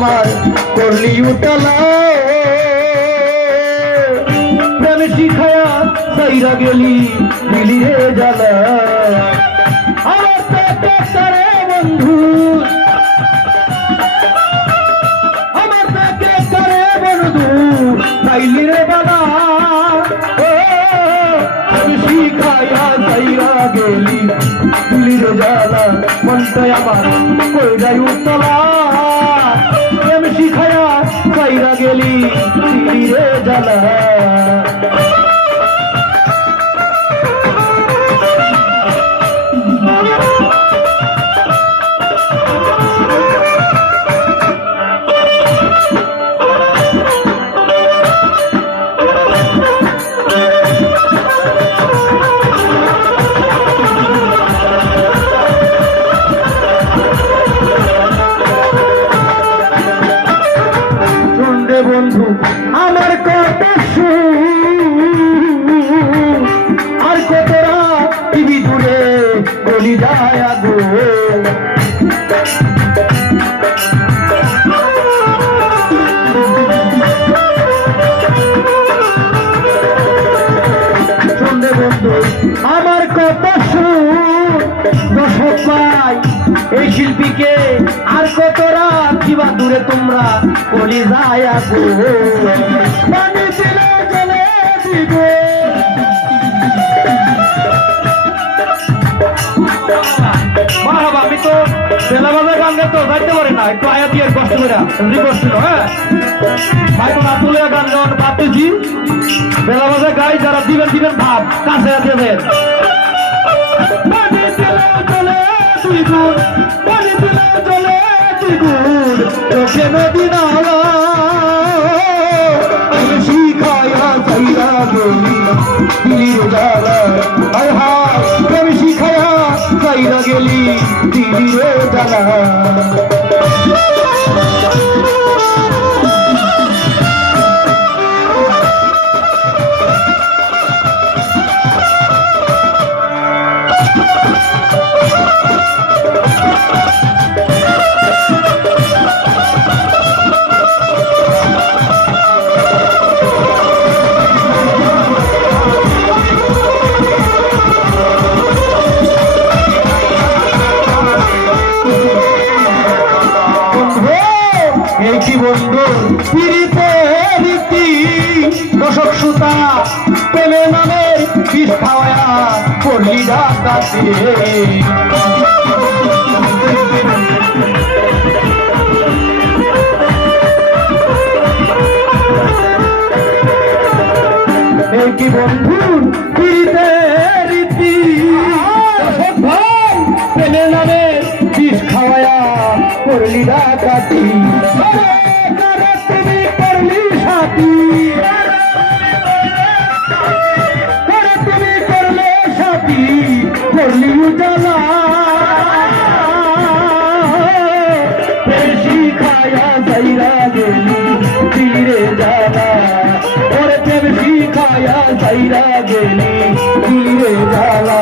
আমার করলি উতলা। প্রেম শিখায়া চাইরা গেলি, দিলি রে জ্বালা। আমার তো রে বন্ধু। আমার তাকে করে বন্ধু নাইলি রে বাবা। ও আমি গেলি তুলি রে জানা মনটা আমার এই শিল্পীকে আর কত রাত কিবা দূরে তোমরা কলি যায় পানি দিলে আমি তো বেলাবাজার গান তো যাইতে পারি না, একটু আয়া কষ্ট করে ছিল হ্যাঁ? ভাই তো নাতুলিয়া গান গাওয়ার বেলাবাজার গাড়ি যারা দিবেন দিবেন ভাব, কাছে দেবেন দ্বিগুণ পানি দিলে জলে দ্বিগুণ চোখে নদী নালা, আমি শিখাইয়া চাইরা গেলি দিলির জ্বালা হায় হায় আমি শিখাইয়া চাইরা গেলি দিলির জ্বালা এই কি বন্ধু পিড়িতে রীতি? ভাই পেলে নামে বিষ খাওয়া করলি ডাকাতি। যাইরা গেলি তীরে জালা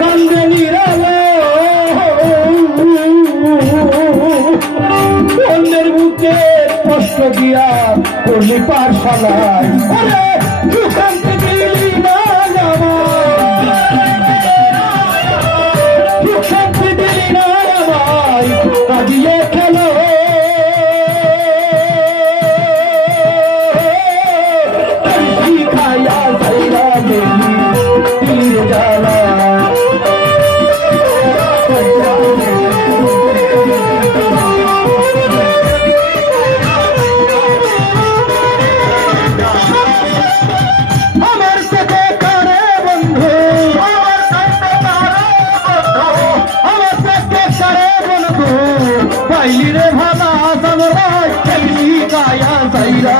কান্দে নিরালায় অন্যের বুকে কষ্ট দিয়া করলি পাঠশালায় साईरे भला सवरा चली काया सैरा